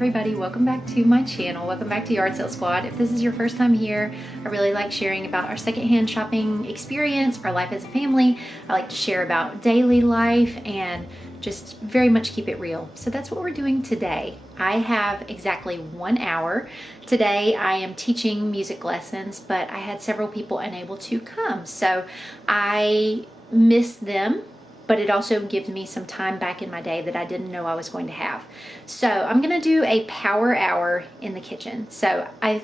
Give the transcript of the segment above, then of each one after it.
everybody, welcome back to my channel. Welcome back to Yard Sale Squad. If this is your first time here, I really like sharing about our secondhand shopping experience, our life as a family. I like to share about daily life and just very much keep it real. So that's what we're doing today. I have exactly 1 hour. Today I am teaching music lessons, but I had several people unable to come. So I miss them, but it also gives me some time back in my day that I didn't know I was going to have. So I'm gonna do a power hour in the kitchen. So I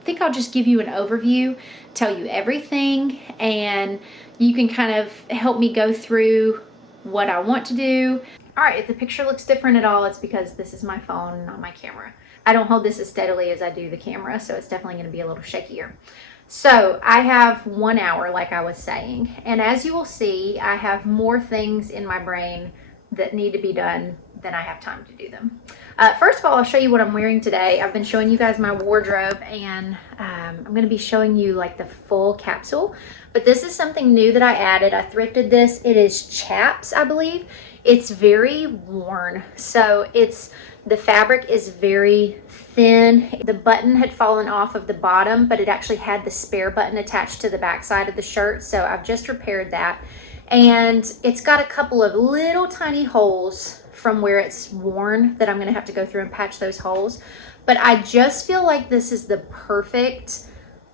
think I'll just give you an overview, tell you everything, and you can kind of help me go through what I want to do. All right, if the picture looks different at all, it's because this is my phone, not my camera. I don't hold this as steadily as I do the camera, so it's definitely gonna be a little shakier. So I have 1 hour, like I was saying, and as you will see, I have more things in my brain that need to be done than I have time to do them. First of all, I'll show you what I'm wearing today. I've been showing you guys my wardrobe, and I'm going to be showing you like the full capsule, but this is something new that I added. I thrifted this. It is chaps, I believe. It's very worn, so the fabric is very thin. The button had fallen off of the bottom, but it actually had the spare button attached to the back side of the shirt, so I've just repaired that. And it's got a couple of little tiny holes from where it's worn that I'm gonna have to go through and patch those holes. But I just feel like this is the perfect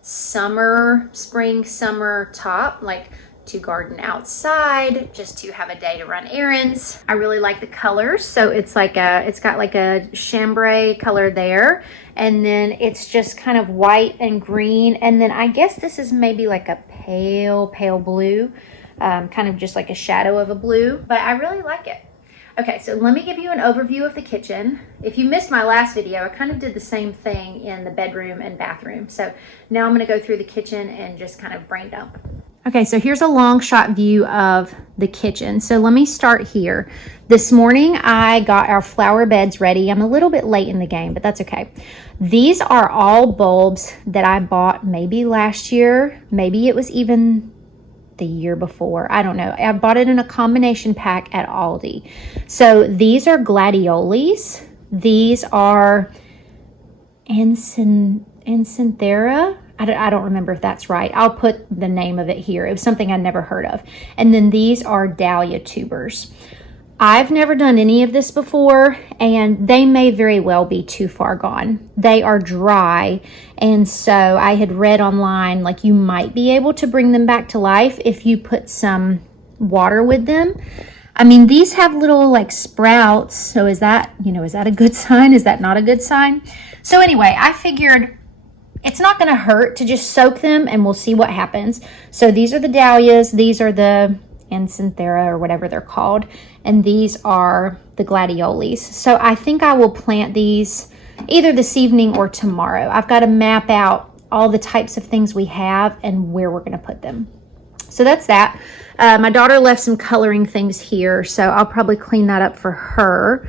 spring, summer top, like to garden outside, just to have a day to run errands. I really like the colors. So it's got like a chambray color there. And then it's just kind of white and green. And then I guess this is maybe like a pale blue, kind of just like a shadow of a blue, but I really like it. Okay, so let me give you an overview of the kitchen. If you missed my last video, I kind of did the same thing in the bedroom and bathroom. So now I'm gonna go through the kitchen and just kind of brain dump. Okay, so here's a long shot view of the kitchen. So let me start here. This morning, I got our flower beds ready. I'm a little bit late in the game, but that's okay. These are all bulbs that I bought maybe last year. Maybe it was even the year before. I don't know. I bought it in a combination pack at Aldi. So these are gladioles. These are Encinthera. I don't remember if that's right. I'll put the name of it here. It was something I'd never heard of. And then these are dahlia tubers. I've never done any of this before, and they may very well be too far gone. They are dry, and so I had read online like you might be able to bring them back to life if you put some water with them. I mean, these have little like sprouts, so is that a good sign? Is that not a good sign? So anyway, I figured it's not going to hurt to just soak them, and we'll see what happens. So these are the dahlias. These are the Encinthera or whatever they're called. And these are the gladioles. So I think I will plant these either this evening or tomorrow. I've got to map out all the types of things we have and where we're going to put them. So that's that. My daughter left some coloring things here, so I'll probably clean that up for her.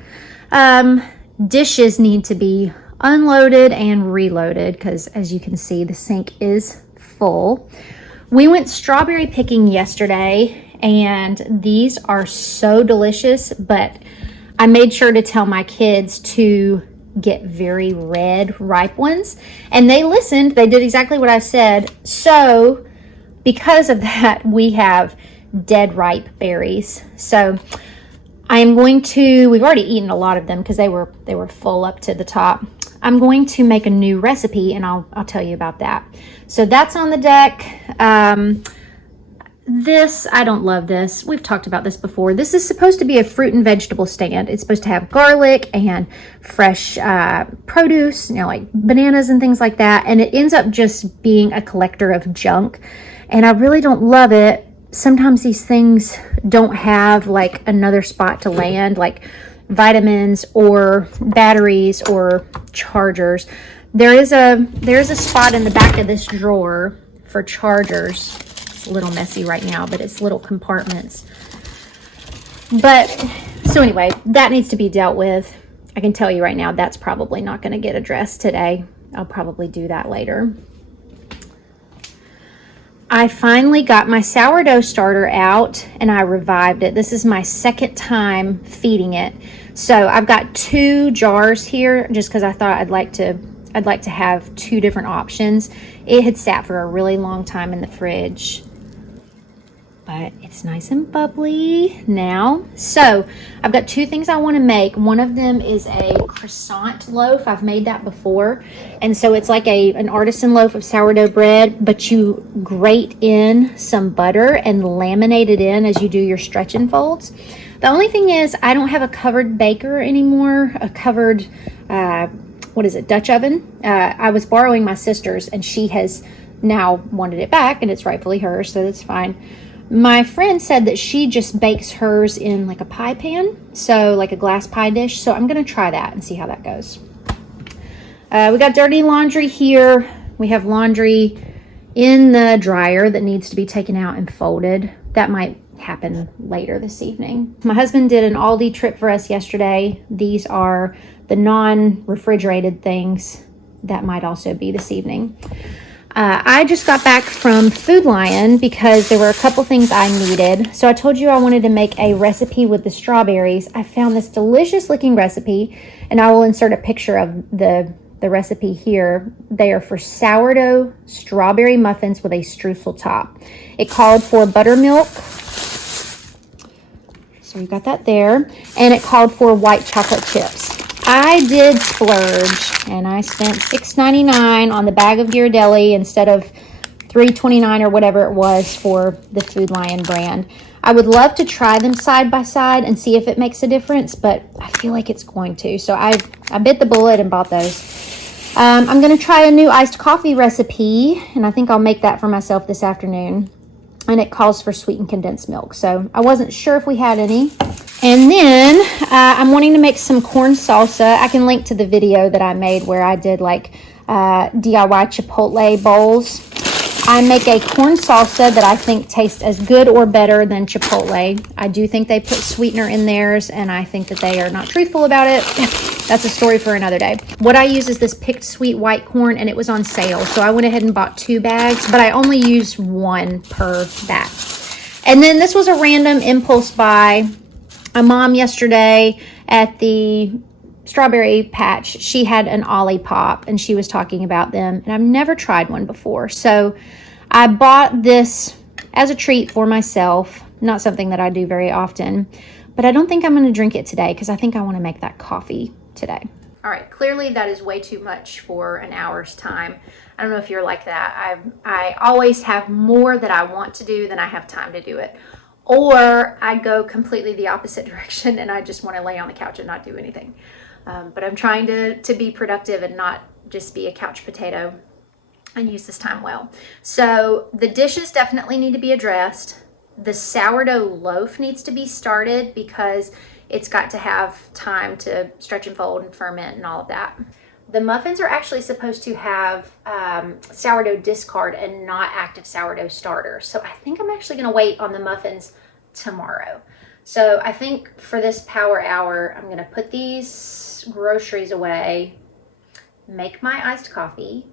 Dishes need to be unloaded and reloaded because, as you can see, the sink is full. We went strawberry picking yesterday, and these are so delicious, but I made sure to tell my kids to get very red, ripe ones, and they listened. They did exactly what I said. So because of that, we have dead ripe berries. So I am going to, we've already eaten a lot of them because they were full up to the top. I'm going to make a new recipe, and I'll tell you about that. So that's on the deck. This, I don't love this. We've talked about this before. This is supposed to be a fruit and vegetable stand. It's supposed to have garlic and fresh produce, like bananas and things like that. And it ends up just being a collector of junk. And I really don't love it. Sometimes these things don't have like another spot to land, like vitamins or batteries or chargers. There's a spot in the back of this drawer for chargers. It's a little messy right now, but it's little compartments. But so anyway, that needs to be dealt with. I can tell you right now, that's probably not going to get addressed today. I'll probably do that later. I finally got my sourdough starter out and I revived it. This is my second time feeding it. So I've got 2 jars here just because I thought I'd like to have 2 different options. It had sat for a really long time in the fridge, but it's nice and bubbly now. So I've got 2 things I want to make. One of them is a croissant loaf. I've made that before. And so it's like an artisan loaf of sourdough bread, but you grate in some butter and laminate it in as you do your stretch and folds. The only thing is I don't have a covered baker anymore, a covered, what is it, Dutch oven. I was borrowing my sister's and she has now wanted it back and it's rightfully hers, so that's fine. My friend said that she just bakes hers in like a pie pan, so like a glass pie dish. So I'm going to try that and see how that goes. We got dirty laundry here. We have laundry in the dryer that needs to be taken out and folded. That might happen later this evening. My husband did an Aldi trip for us yesterday. These are the non-refrigerated things. That might also be this evening. I just got back from Food Lion because there were a couple things I needed. So I told you I wanted to make a recipe with the strawberries. I found this delicious looking recipe, and I will insert a picture of the recipe here. They are for sourdough strawberry muffins with a streusel top. It called for buttermilk. So we got that there. And it called for white chocolate chips. I did splurge and I spent $6.99 on the bag of Ghirardelli instead of $3.29 or whatever it was for the Food Lion brand. I would love to try them side by side and see if it makes a difference, but I feel like it's going to. So I bit the bullet and bought those. I'm going to try a new iced coffee recipe, and I think I'll make that for myself this afternoon. And it calls for sweetened condensed milk. So I wasn't sure if we had any. And then I'm wanting to make some corn salsa. I can link to the video that I made where I did like DIY Chipotle bowls. I make a corn salsa that I think tastes as good or better than Chipotle. I do think they put sweetener in theirs, and I think that they are not truthful about it. That's a story for another day. What I use is this picked sweet white corn, and it was on sale. So I went ahead and bought 2 bags, but I only used 1 per bag. And then this was a random impulse buy. My mom yesterday at the strawberry patch, she had an Olipop and she was talking about them, and I've never tried one before. So I bought this as a treat for myself. Not something that I do very often, but I don't think I'm going to drink it today because I think I want to make that coffee today. All right, clearly that is way too much for an hour's time. I don't know if you're like that. I always have more that I want to do than I have time to do it. Or I go completely the opposite direction and I just want to lay on the couch and not do anything. But I'm trying to be productive and not just be a couch potato and use this time well. So the dishes definitely need to be addressed. The sourdough loaf needs to be started because it's got to have time to stretch and fold and ferment and all of that. The muffins are actually supposed to have sourdough discard and not active sourdough starter. So I think I'm actually going to wait on the muffins tomorrow. So I think for this power hour, I'm going to put these groceries away, make my iced coffee,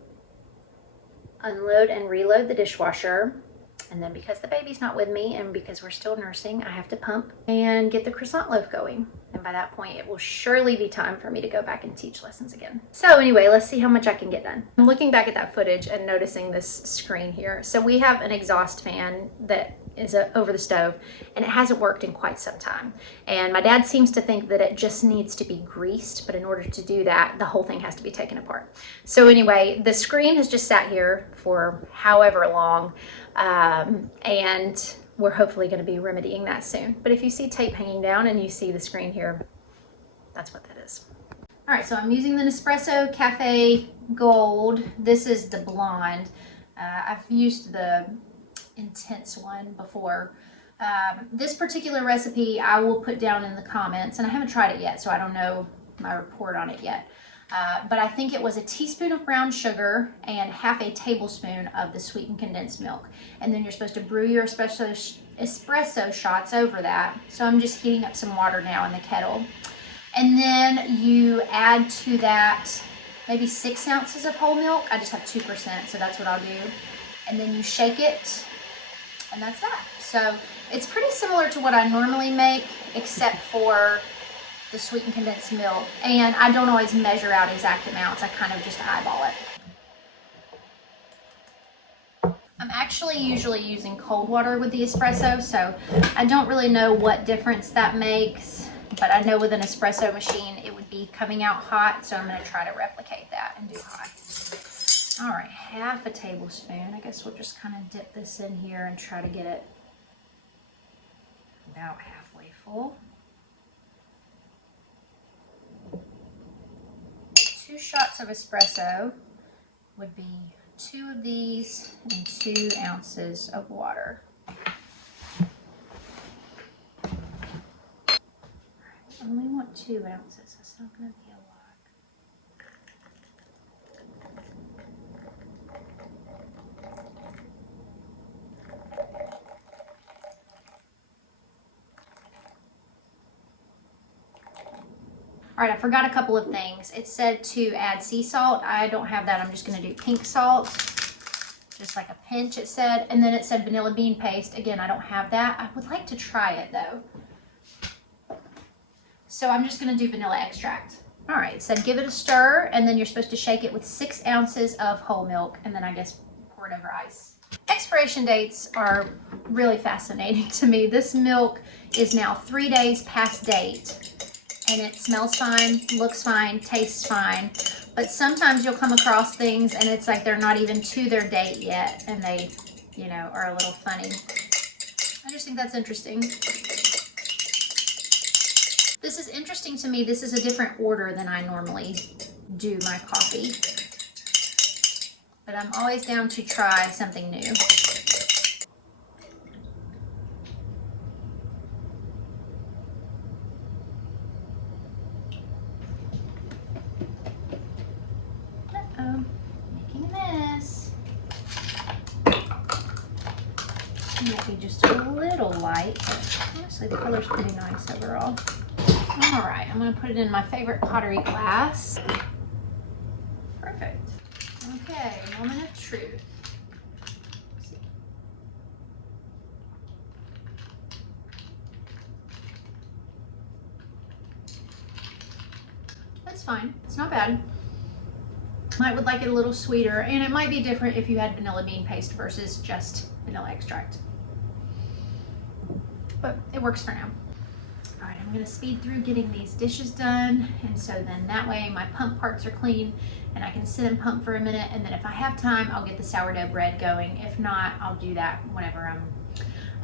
unload and reload the dishwasher. And then because the baby's not with me and because we're still nursing, I have to pump and get the croissant loaf going. And by that point, it will surely be time for me to go back and teach lessons again. So anyway, let's see how much I can get done. I'm looking back at that footage and noticing this screen here. So we have an exhaust fan that is over the stove, and it hasn't worked in quite some time. And my dad seems to think that it just needs to be greased, but in order to do that, the whole thing has to be taken apart. So anyway, the screen has just sat here for however long, and we're hopefully going to be remedying that soon. But if you see tape hanging down and you see the screen here, that's what that is. All right, so I'm using the Nespresso Cafe Gold. This is the blonde. I've used the intense one before. This particular recipe I will put down in the comments, and I haven't tried it yet, so I don't know my report on it yet. But I think it was a teaspoon of brown sugar and half a tablespoon of the sweetened condensed milk. And then you're supposed to brew your espresso shots over that. So I'm just heating up some water now in the kettle. And then you add to that maybe 6 ounces of whole milk. I just have 2%, so that's what I'll do. And then you shake it, and that's that. So it's pretty similar to what I normally make, except for the sweetened condensed milk. And I don't always measure out exact amounts. I kind of just eyeball it. I'm actually usually using cold water with the espresso, so I don't really know what difference that makes, but I know with an espresso machine it would be coming out hot, so I'm going to try to replicate that and do hot. All right, half a tablespoon. I guess we'll just kind of dip this in here and try to get it about halfway full. 2 shots of espresso would be 2 of these and 2 ounces of water. I only want 2 ounces. That's not going to be a lot. All right, I forgot a couple of things. It said to add sea salt. I don't have that. I'm just going to do pink salt, just like a pinch, it said. And then it said vanilla bean paste. Again, I don't have that. I would like to try it though. So I'm just going to do vanilla extract. All right, it said give it a stir, and then you're supposed to shake it with 6 ounces of whole milk, and then I guess pour it over ice. Expiration dates are really fascinating to me. This milk is now 3 days past date. And it smells fine, looks fine, tastes fine. But sometimes you'll come across things and it's like they're not even to their date yet, and they, you know, are a little funny. I just think that's interesting. This is interesting to me. This is a different order than I normally do my coffee. But I'm always down to try something new. Making a mess. Might be just a little light, but honestly the color's pretty nice overall. All right, I'm gonna put it in my favorite pottery glass. Perfect. Okay, moment of truth. That's fine, it's not bad. I would like it a little sweeter, and it might be different if you had vanilla bean paste versus just vanilla extract. But it works for now. All right, I'm gonna speed through getting these dishes done, and so then that way my pump parts are clean and I can sit and pump for a minute, and then if I have time, I'll get the sourdough bread going. If not, I'll do that whenever I'm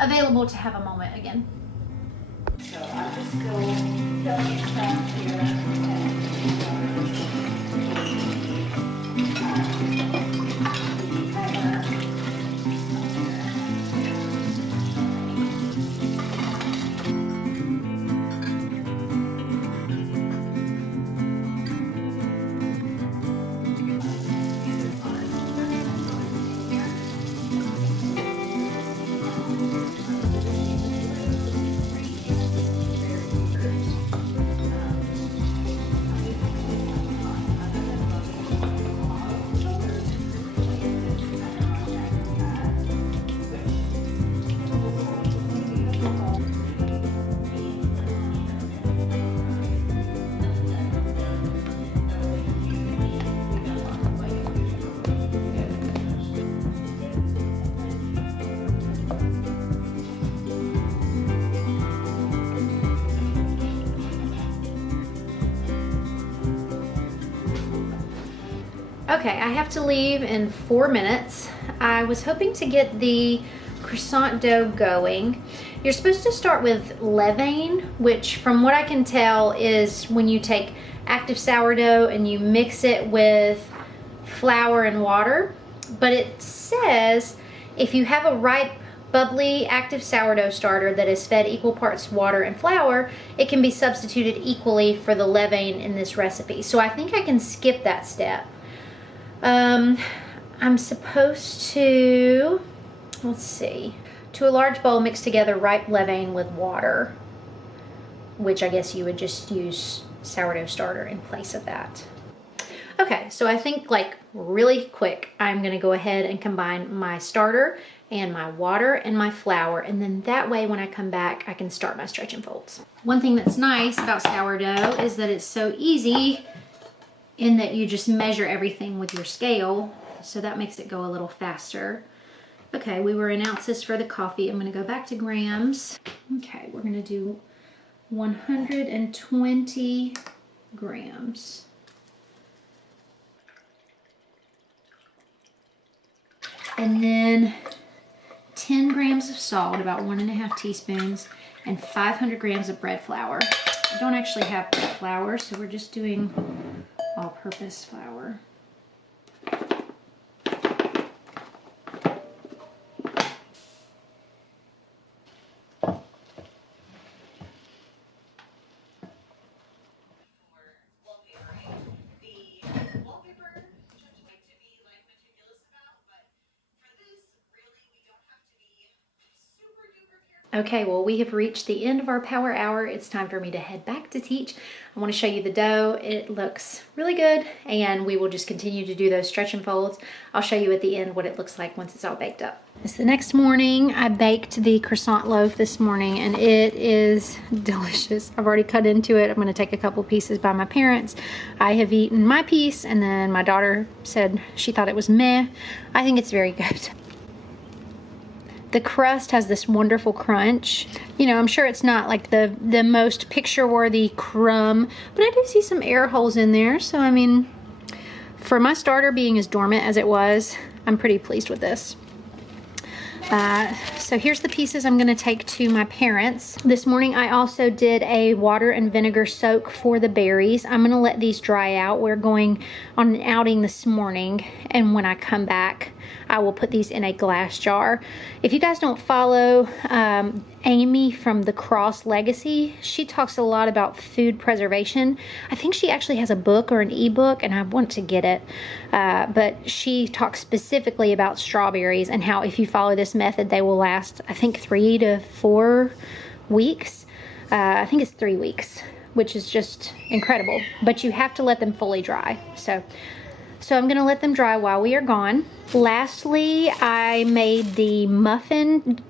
available to have a moment again. So I'll just go filling stuff here. Okay, I have to leave in 4 minutes. I was hoping to get the croissant dough going. You're supposed to start with levain, which from what I can tell is when you take active sourdough and you mix it with flour and water. But it says if you have a ripe, bubbly, active sourdough starter that is fed equal parts water and flour, it can be substituted equally for the levain in this recipe. So I think I can skip that step. I'm supposed to, let's see, to a large bowl mix together ripe levain with water, which I guess you would just use sourdough starter in place of that. Okay, so I think like really quick, I'm gonna go ahead and combine my starter and my water and my flour, and then that way when I come back I can start my stretch and folds. One thing that's nice about sourdough is that it's so easy in that you just measure everything with your scale, so that makes it go a little faster. Okay, we were in ounces for the coffee. I'm gonna go back to grams. Okay, we're gonna do 120 grams. And then 10 grams of salt, about 1.5 teaspoons, and 500 grams of bread flour. I don't actually have bread flour, so we're just doing all-purpose flour. Okay, well, we have reached the end of our power hour. It's time for me to head back to teach. I want to show you the dough. It looks really good, and we will just continue to do those stretch and folds. I'll show you at the end what it looks like once it's all baked up. It's the next morning. I baked the croissant loaf this morning, and it is delicious. I've already cut into it. I'm going to take a couple pieces by my parents. I have eaten my piece, and then my daughter said she thought it was meh. I think it's very good. The crust has this wonderful crunch. You know, I'm sure it's not like the most picture-worthy crumb, but I do see some air holes in there. So, I mean, for my starter being as dormant as it was, I'm pretty pleased with this. So here's the pieces I'm gonna take to my parents. This morning I also did a water and vinegar soak for the berries. I'm gonna let these dry out. We're going on an outing this morning, and when I come back, I will put these in a glass jar. If you guys don't follow Amy from The Cross Legacy, she talks a lot about food preservation. I think she actually has a book or an ebook, and I want to get it. But she talks specifically about strawberries and how if you follow this method, they will last, I think, 3 to 4 weeks. I think it's 3 weeks, which is just incredible. But you have to let them fully dry. So I'm gonna let them dry while we are gone. Lastly, I made the muffin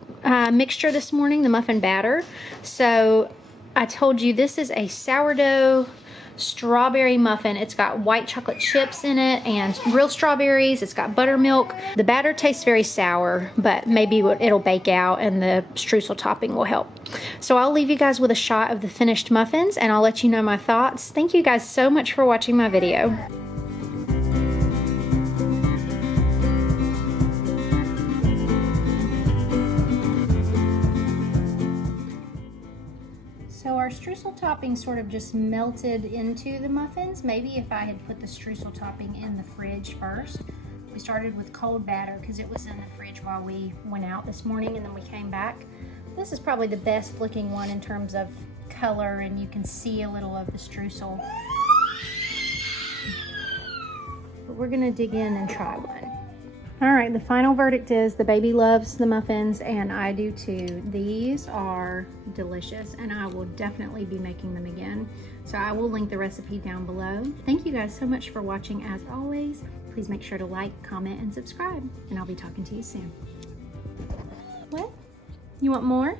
mixture this morning, the muffin batter. So I told you this is a sourdough strawberry muffin. It's got white chocolate chips in it and real strawberries. It's got buttermilk. The batter tastes very sour, but maybe it'll bake out and the streusel topping will help. So I'll leave you guys with a shot of the finished muffins, and I'll let you know my thoughts. Thank you guys so much for watching my video. So our streusel topping sort of just melted into the muffins. Maybe if I had put the streusel topping in the fridge first. We started with cold batter because it was in the fridge while we went out this morning, and then we came back. This is probably the best looking one in terms of color, and you can see a little of the streusel. But we're gonna dig in and try one. All right, the final verdict is the baby loves the muffins, and I do too. These are delicious, and I will definitely be making them again. So I will link the recipe down below. Thank you guys so much for watching as always. Please make sure to like, comment, and subscribe, and I'll be talking to you soon. What? You want more?